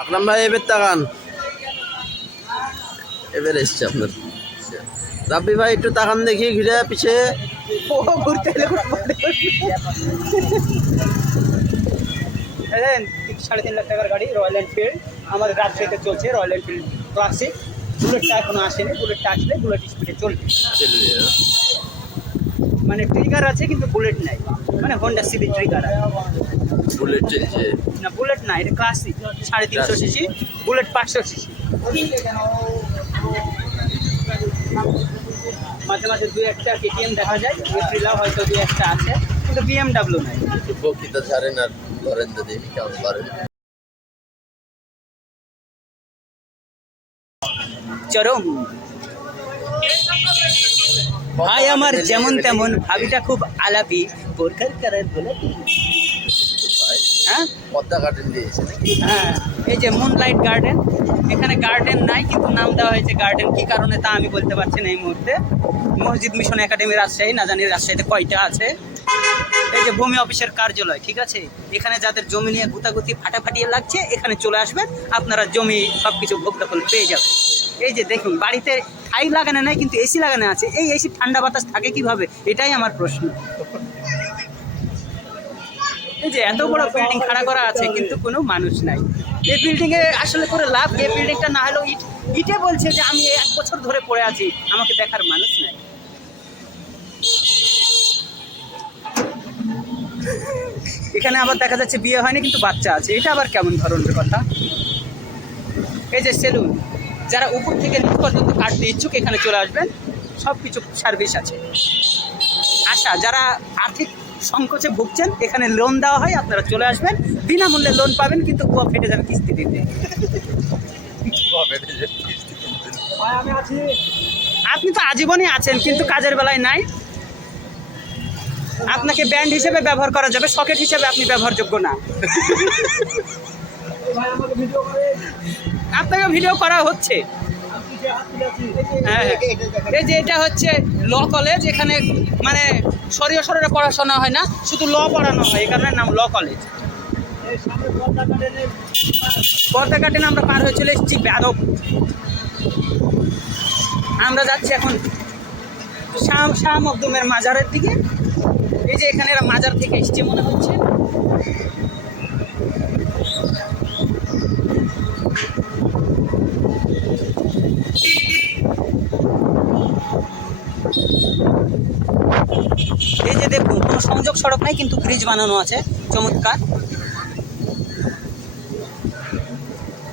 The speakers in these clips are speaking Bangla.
আকরাম ভাই এবার তাকান, এবার এসছে আপনার রাব্বি ভাই, একটু তাকান দেখি ঘিরে পিছে। ও ঘুরতে এলে দেখেন 3.5 লাখ টাকার গাড়ি রয়্যাল এনফিল্ড আমাদের রাজশাহীতে চলছে। Royal Enfield classic. বুলেটটা এখনো আসেনি, বুলেটটা আসলে বুলেট স্পিডে চলবে। মানে ট্রিগার আছে কিন্তু বুলেট নাই, মানে হোন্ডা সিবি ট্রিগার আছে। বুলেট চলছে না বুলেট না, এটা ক্লাসিক 350 সিসি, বুলেট 500 সিসি। মাঝে মাঝে 2-1টা কেটিএম দেখা যায়, এপ্রিলা হয়তো 2-1টা আছে, কিন্তু বিএমডাব্লিউ নাই। বক্তৃতা ছাড়েন আর ধরেন তো দেখি কেমন পারেন। চরম ভাই আমার যেমন তেমন, ভাবিটা খুব আলাপি, বোরখার কারণ বলে। হ্যাঁ পদ্মা গার্ডেন দিয়েছে নাকি? হ্যাঁ, এই যে মুনলাইট গার্ডেন, এখানে গার্ডেন নাই কিন্তু নাম দেওয়া হয়েছে গার্ডেন। কি কারণে তা আমি বলতে পারছি না এই মুহূর্তে। মসজিদ মিশন একাডেমি রাজশাহী, না জানি রাজশাহীতে কয়টা আছে। এই যে ভূমি অফিসের কার্যালয়, ঠিক আছে, এখানে যাদের জমি নিয়ে গুতাগুতি ফাটাফাটিয়ে লাগছে এখানে চলে আসবেন, আপনারা জমি সব কিছু ভোগদখল পেয়ে যাবেন। এই যে দেখুন বাড়িতে ঠাই লাগানো নাই কিন্তু এসি লাগানো আছে। এই এসি ঠান্ডা বাতাস থাকে কিভাবে, এটাই আমার প্রশ্ন। এই যে এত বড় বিল্ডিং খাড়া করা আছে কিন্তু কোনো মানুষ নাই। এই বিল্ডিং এ আসলে করে লাভ, এই বিল্ডিংটা না হলেও ইটে বলছে যে আমি 1 বছর ধরে পড়ে আছি, আমাকে দেখার মানুষ নাই। এখানে আবার দেখা যাচ্ছে বিয়ে হয়নি কিন্তু বাচ্চা আছে, এটা আবার কেমন ধরনের কথা। এই যে সেলুন, যারা উপর থেকে নিচ পর্যন্ত কাটতে ইচ্ছুক এখানে চলে আসবেন, সব কিছু সার্ভিস আছে। আচ্ছা, যারা আর্থিক সংকোচে ভুগছেন এখানে লোন দেওয়া হয়, আপনারা চলে আসবেন, বিনামূল্যে লোন পাবেন, কিন্তু কুয়া ফেটে যাবে কিস্তি দিতে। আপনি তো আজীবনই আছেন কিন্তু কাজের বেলায় নাই। আপনাকে ব্যান্ড হিসেবে ব্যবহার করা যাবে, সকেট হিসেবে আপনি ব্যবহারযোগ্য না। আপনাকে ভিডিও করা হচ্ছে। হ্যাঁ, এই যে এটা হচ্ছে ল কলেজ, এখানে মানে সরিয়ে সরিয়ে পড়াশোনা হয় না, শুধু ল পড়ানো হয়, এই কারণে নাম ল কলেজ। পর্দা কাটেন আমরা পার হয়ে চলে এসেছি বেয়াদব। আমরা যাচ্ছি এখন শাহ মখদুমের মাজারের দিকে। এই যে এখানে এরা মাজার থেকে এসছে মনে হচ্ছে। এই যে দেখুন কোনো সংযোগ সড়ক নাই কিন্তু ব্রিজ বানানো আছে চমৎকার।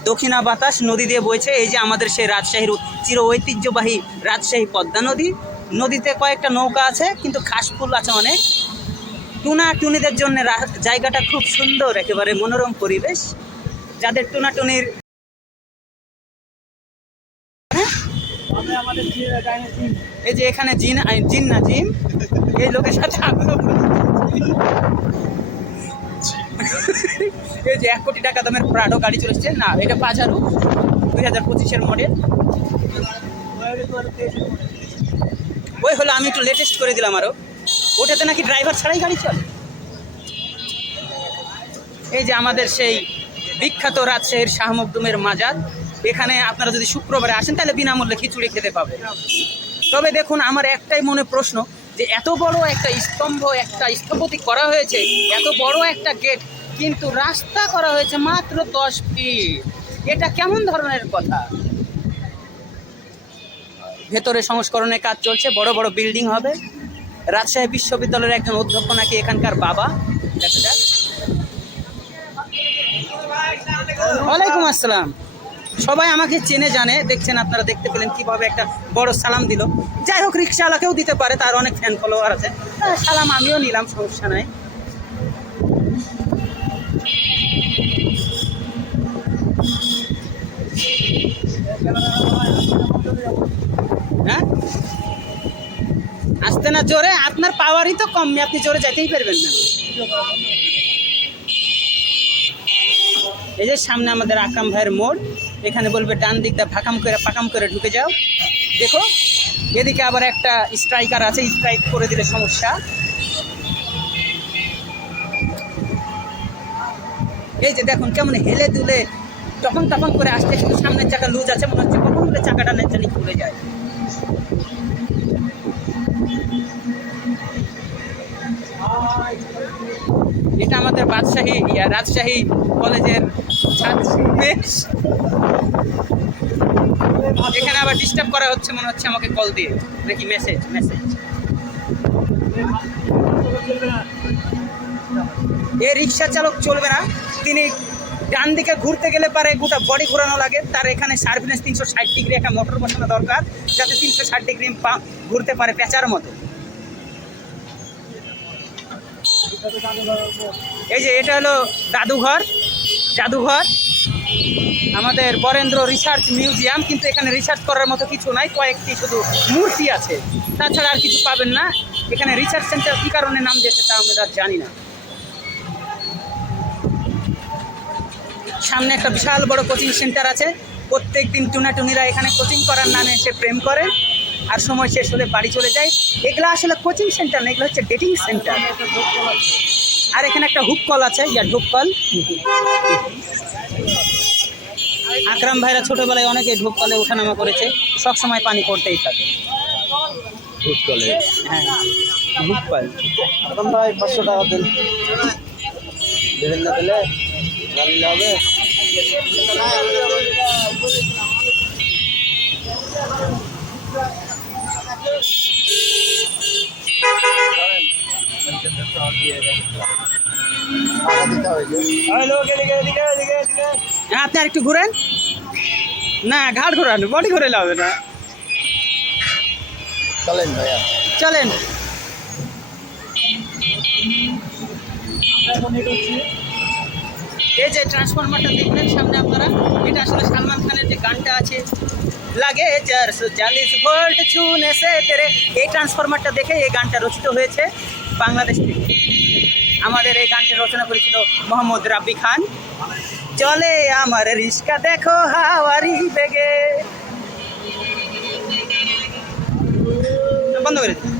দক্ষিণা বাতাস নদী দিয়ে বইছে। এই যে আমাদের সেই রাজশাহীর চির ঐতিহ্যবাহী রাজশাহী পদ্মা নদী, নদীতে কয়েকটা নৌকা আছে কিন্তু ঘাস ফুল আছে অনেক। টুনাটুনিদের জন্য জায়গাটা খুব সুন্দর, একেবারে মনোরম পরিবেশ। যাদের টুনাটুনির এই যে এখানে জিন না জিন, এই লোকের সাথে এই যে 1 কোটি টাকা দামের প্রাডো গাড়ি চলে এসছে। না, এটা পাজারো 2025-এর মডেল। ওই হলো, আমি একটু লেটেস্ট করে দিলাম আরও। ওটাতে নাকি ড্রাইভার ছাড়াই গাড়ি চলে। এই যে আমাদের সেই বিখ্যাত রাজশাহীর শাহ মখদুমের মাজার, এখানে আপনারা যদি শুক্রবারে আসেন তাহলে বিনামূল্যে খিচুড়ি খেতে পাবেন। তবে দেখুন আমার একটাই মনে প্রশ্ন, যে এত বড় একটা স্তম্ভ, একটা স্থপতি করা হয়েছে, এত বড় একটা গেট, কিন্তু রাস্তা করা হয়েছে মাত্র 10 ফিট। এটা কেমন ধরনের কথা? ভেতরে সংস্করণের কাজ চলছে, বড় বড় বিল্ডিং হবে। রাজশাহী বিশ্ববিদ্যালয়ের একজন অধ্যক্ষ নাকি এখানকার বাবা। দেখা যাক। ওয়ালাইকুম আসসালাম। সবাই আমাকে চেনে জানে, দেখছেন আপনারা, দেখতে পেলেন কিভাবে একটা বড় সালাম দিল। যাই হোক, রিক্সাওয়ালাকেও দিতে পারে, তার অনেক ফ্যান ফলোয়ার আছে। সালাম আমিও নিলাম, সমস্যা নাই। হ্যাঁ, আসতে না জোরে, আপনার পাওয়ারই তো কম, আপনি জোরে যেতেই পারবেন না। এই যে সামনে আমাদের আকরাম ভাইয়ের মোড়, এখানে বলবে ডান দিকটা পাকাম করে ঢুকে যাও। দেখো এদিকে আবার একটা স্ট্রাইকার আছে, স্ট্রাইক করে দিলে সমস্যা। এই যে দেখুন কেমন হেলে দুলে তখন তখন করে আসতে শুধু সামনের চাকা লুজ আছে মনে হচ্ছে, কখন করে চাকাটা নেচানি খুলে যায়। এটা আমাদের রাজশাহী কলেজের ছাত্র মেস। এখানে আবার ডিস্টার্ব করা হচ্ছে মনে হচ্ছে আমাকে কল দিয়ে, নাকি মেসেজ। এ রিক্সা চালক চলবে না, তিনি ডান দিকে ঘুরতে গেলে পারে গোটা বডি ঘোরানো লাগে, তার এখানে সার্ভিনেস 360 ডিগ্রি একটা মোটর বসানো দরকার, যাতে 360 ডিগ্রি ঘুরতে পারে পেঁচার মতো। এই যে এটা হলো জাদুঘর আমাদের বরেন্দ্র রিসার্চ মিউজিয়াম, কিন্তু এখানে রিসার্চ করার মতো কিছু নাই, কয়েকটি শুধু মূর্তি আছে, তাছাড়া আর কিছু পাবেন না। এখানে রিসার্চ সেন্টার কী কারণে নাম দিয়েছে তা আমরা জানি না। সামনে একটা বিশাল বড় কোচিং সেন্টার আছে, প্রত্যেক দিন টুনাটুনিরা এখানে কোচিং করার নামে এসে প্রেম করে, আর সময় শেষ হলে বাড়ি চলে যায়। এগুলো আসলে কোচিং সেন্টার না, এগুলো হচ্ছে ডেটিং সেন্টার। আর এখানে একটা হুপকল আছে, ঢুপকল। আকরাম ভাইরা ছোটবেলায় অনেকে ঢুপকলে ওঠানামা করেছে, সবসময় পানি পড়তেই থাকে। হ্যাঁ, ঢুপকল। আকরাম ভাই 500 টাকা দেন, দেবেন না পেলে জানলে হবে। হ্যাঁ, আপনি আর একটু ঘুরেন না, ঘাট ঘোরান, বডি ঘুরে হবে না। চলেন ভাইয়া, চলেন। এই যে ট্রান্সফরমারটা দেখলেন সামনে আপনারা, এটা আসলে সালমান খানের যে গানটা আছে, লাগে 440 ভোল্ট ছুনে সে তেরে, এই ট্রান্সফরমারটা দেখে এই গানটা রচিত হয়েছে বাংলাদেশ থেকে। আমাদের এই গানটা রচনা করেছিল মোহাম্মদ রাব্বি খান। চলে আমার রিস্কা দেখো হাওয়ারি বেগে, বন্ধ করে দিন।